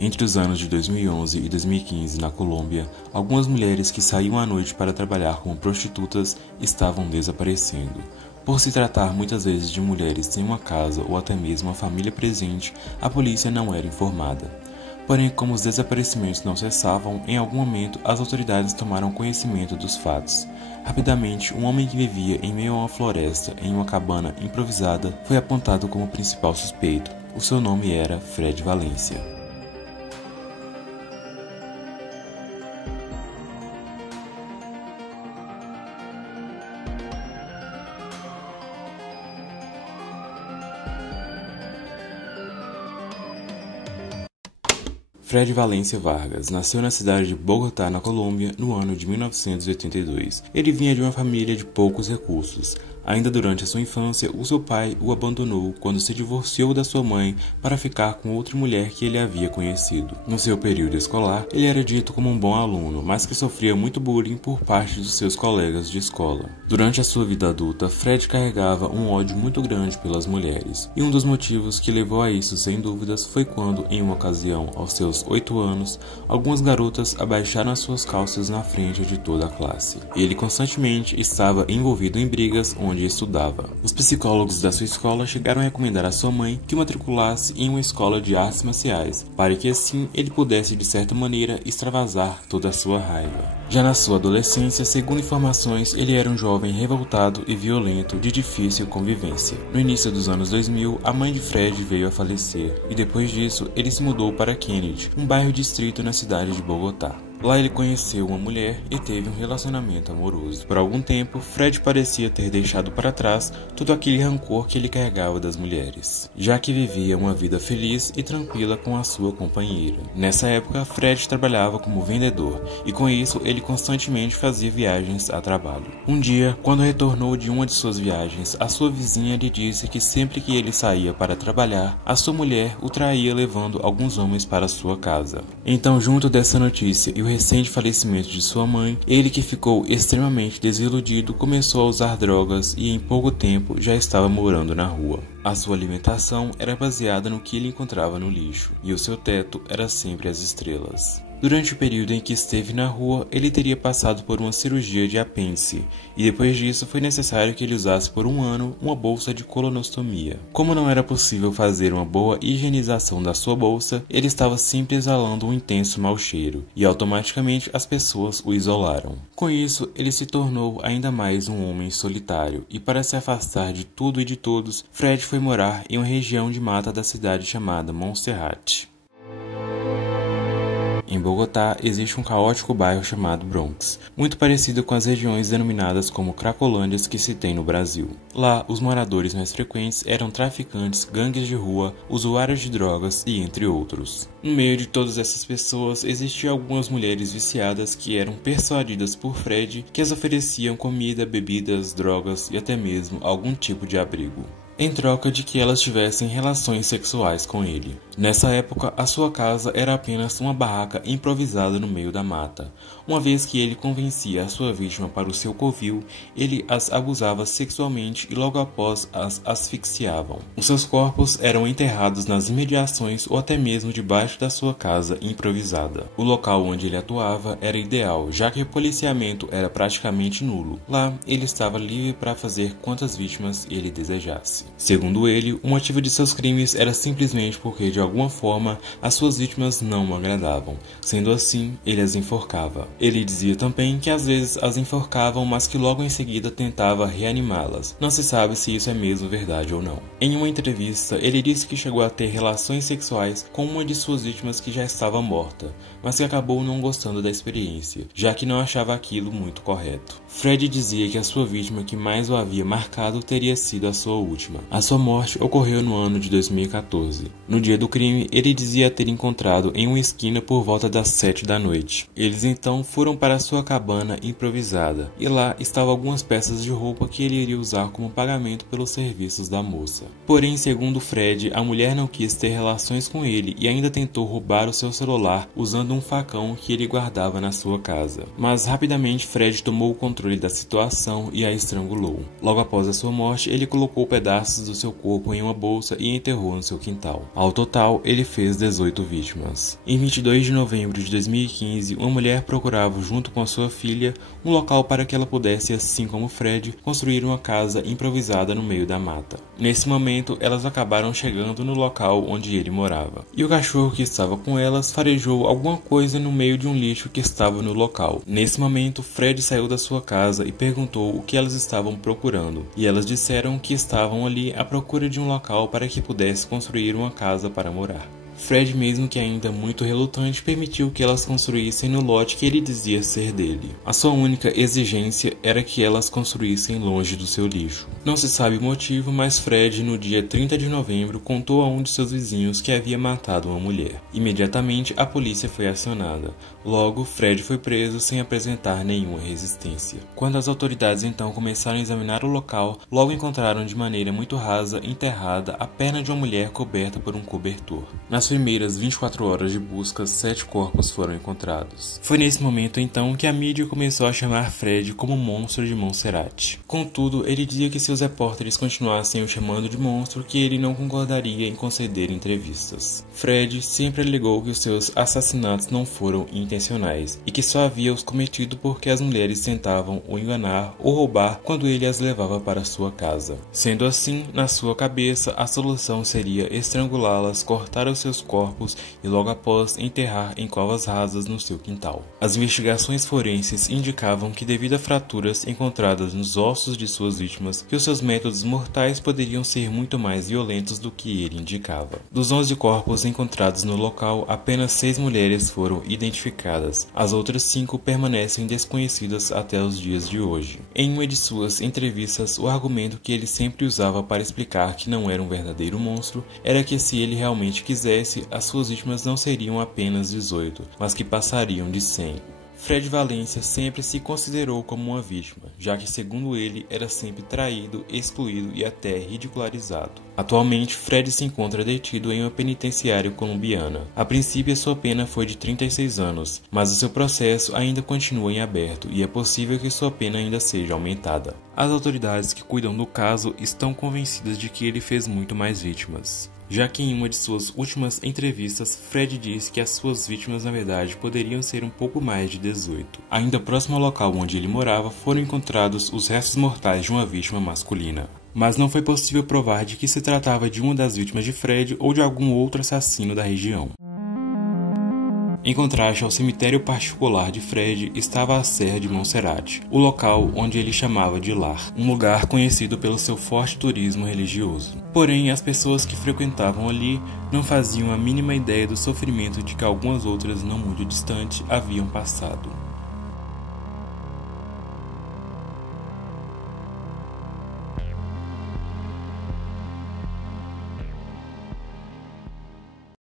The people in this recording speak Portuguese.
Entre os anos de 2011 e 2015 na Colômbia, algumas mulheres que saíam à noite para trabalhar como prostitutas estavam desaparecendo. Por se tratar muitas vezes de mulheres sem uma casa ou até mesmo uma família presente, a polícia não era informada. Porém, como os desaparecimentos não cessavam, em algum momento as autoridades tomaram conhecimento dos fatos. Rapidamente, um homem que vivia em meio a uma floresta, em uma cabana improvisada, foi apontado como principal suspeito. O seu nome era Fred Valencia. Fred Valencia Vargas nasceu na cidade de Bogotá, na Colômbia, no ano de 1982. Ele vinha de uma família de poucos recursos. Ainda durante a sua infância, o seu pai o abandonou quando se divorciou da sua mãe para ficar com outra mulher que ele havia conhecido. No seu período escolar, ele era dito como um bom aluno, mas que sofria muito bullying por parte dos seus colegas de escola. Durante a sua vida adulta, Fred carregava um ódio muito grande pelas mulheres, e um dos motivos que levou a isso, sem dúvidas, foi quando, em uma ocasião, aos seus 8 anos, algumas garotas abaixaram as suas calças na frente de toda a classe. Ele constantemente estava envolvido em brigas onde estudava. Os psicólogos da sua escola chegaram a recomendar à sua mãe que o matriculasse em uma escola de artes marciais, para que assim ele pudesse de certa maneira extravasar toda a sua raiva. Já na sua adolescência, segundo informações, ele era um jovem revoltado e violento de difícil convivência. No início dos anos 2000, a mãe de Fred veio a falecer, e depois disso ele se mudou para Kennedy, um bairro distrito na cidade de Bogotá. Lá ele conheceu uma mulher e teve um relacionamento amoroso. Por algum tempo, Fred parecia ter deixado para trás todo aquele rancor que ele carregava das mulheres, já que vivia uma vida feliz e tranquila com a sua companheira. Nessa época, Fred trabalhava como vendedor e com isso ele constantemente fazia viagens a trabalho. Um dia, quando retornou de uma de suas viagens, a sua vizinha lhe disse que sempre que ele saía para trabalhar, a sua mulher o traía levando alguns homens para sua casa. Então, junto dessa notícia e o recente falecimento de sua mãe, ele, que ficou extremamente desiludido, começou a usar drogas e em pouco tempo já estava morando na rua. A sua alimentação era baseada no que ele encontrava no lixo, e o seu teto era sempre as estrelas. Durante o período em que esteve na rua, ele teria passado por uma cirurgia de apêndice, e depois disso foi necessário que ele usasse por um ano uma bolsa de colonostomia. Como não era possível fazer uma boa higienização da sua bolsa, ele estava sempre exalando um intenso mau cheiro, e automaticamente as pessoas o isolaram. Com isso, ele se tornou ainda mais um homem solitário, e para se afastar de tudo e de todos, Fred foi morar em uma região de mata da cidade chamada Monserrate. Em Bogotá, existe um caótico bairro chamado Bronx, muito parecido com as regiões denominadas como Cracolândias que se tem no Brasil. Lá, os moradores mais frequentes eram traficantes, gangues de rua, usuários de drogas e entre outros. No meio de todas essas pessoas, existiam algumas mulheres viciadas que eram persuadidas por Fred, que as ofereciam comida, bebidas, drogas e até mesmo algum tipo de abrigo, em troca de que elas tivessem relações sexuais com ele. Nessa época, a sua casa era apenas uma barraca improvisada no meio da mata. Uma vez que ele convencia a sua vítima para o seu covil, ele as abusava sexualmente e logo após as asfixiavam. Os seus corpos eram enterrados nas imediações ou até mesmo debaixo da sua casa improvisada. O local onde ele atuava era ideal, já que o policiamento era praticamente nulo. Lá, ele estava livre para fazer quantas vítimas ele desejasse. Segundo ele, o motivo de seus crimes era simplesmente porque, de alguma forma, as suas vítimas não o agradavam. Sendo assim, ele as enforcava. Ele dizia também que às vezes as enforcavam, mas que logo em seguida tentava reanimá-las. Não se sabe se isso é mesmo verdade ou não. Em uma entrevista, ele disse que chegou a ter relações sexuais com uma de suas vítimas que já estava morta, mas que acabou não gostando da experiência, já que não achava aquilo muito correto. Fred dizia que a sua vítima que mais o havia marcado teria sido a sua última. A sua morte ocorreu no ano de 2014. No dia do crime, ele dizia ter encontrado em uma esquina por volta das 7 da noite. Eles então foram para sua cabana improvisada, e lá estavam algumas peças de roupa que ele iria usar como pagamento pelos serviços da moça. Porém, segundo Fred, a mulher não quis ter relações com ele e ainda tentou roubar o seu celular usando um facão que ele guardava na sua casa. Mas rapidamente Fred tomou o controle da situação e a estrangulou. Logo após a sua morte, ele colocou pedaços pedaços do seu corpo em uma bolsa e enterrou no seu quintal. Ao total, ele fez 18 vítimas. Em 22 de novembro de 2015, uma mulher procurava, junto com a sua filha, um local para que ela pudesse, assim como Fred, construir uma casa improvisada no meio da mata. Nesse momento, elas acabaram chegando no local onde ele morava. E o cachorro que estava com elas farejou alguma coisa no meio de um lixo que estava no local. Nesse momento, Fred saiu da sua casa e perguntou o que elas estavam procurando. E elas disseram que estavam ali à procura de um local para que pudesse construir uma casa para morar. Fred, mesmo que ainda muito relutante, permitiu que elas construíssem no lote que ele dizia ser dele. A sua única exigência era que elas construíssem longe do seu lixo. Não se sabe o motivo, mas Fred, no dia 30 de novembro, contou a um de seus vizinhos que havia matado uma mulher. Imediatamente, a polícia foi acionada. Logo, Fred foi preso sem apresentar nenhuma resistência. Quando as autoridades então começaram a examinar o local, logo encontraram de maneira muito rasa, enterrada, a perna de uma mulher coberta por um cobertor. Nas primeiras 24 horas de busca, 7 corpos foram encontrados. Foi nesse momento então que a mídia começou a chamar Fred como monstro de Monserrate. Contudo, ele dizia que se os repórteres continuassem o chamando de monstro, que ele não concordaria em conceder entrevistas. Fred sempre alegou que os seus assassinatos não foram intencionais e que só havia os cometido porque as mulheres tentavam o enganar ou roubar quando ele as levava para sua casa. Sendo assim, na sua cabeça, a solução seria estrangulá-las, cortar os seus corpos e logo após enterrar em covas rasas no seu quintal. As investigações forenses indicavam que, devido a fraturas encontradas nos ossos de suas vítimas, que os seus métodos mortais poderiam ser muito mais violentos do que ele indicava. Dos 11 corpos encontrados no local, apenas 6 mulheres foram identificadas. As outras 5 permanecem desconhecidas até os dias de hoje. Em uma de suas entrevistas, o argumento que ele sempre usava para explicar que não era um verdadeiro monstro era que, se ele realmente quisesse, as suas vítimas não seriam apenas 18, mas que passariam de 100. Fred Valência sempre se considerou como uma vítima, já que, segundo ele, era sempre traído, excluído e até ridicularizado. Atualmente, Fred se encontra detido em uma penitenciária colombiana. A princípio, sua pena foi de 36 anos, mas o seu processo ainda continua em aberto e é possível que sua pena ainda seja aumentada. As autoridades que cuidam do caso estão convencidas de que ele fez muito mais vítimas, já que em uma de suas últimas entrevistas, Fred disse que as suas vítimas na verdade poderiam ser um pouco mais de 18. Ainda próximo ao local onde ele morava, foram encontrados os restos mortais de uma vítima masculina, mas não foi possível provar de que se tratava de uma das vítimas de Fred ou de algum outro assassino da região. Em contraste ao cemitério particular de Fred estava a Serra de Monserrate, o local onde ele chamava de lar, um lugar conhecido pelo seu forte turismo religioso. Porém, as pessoas que frequentavam ali não faziam a mínima ideia do sofrimento de que algumas outras não muito distantes haviam passado.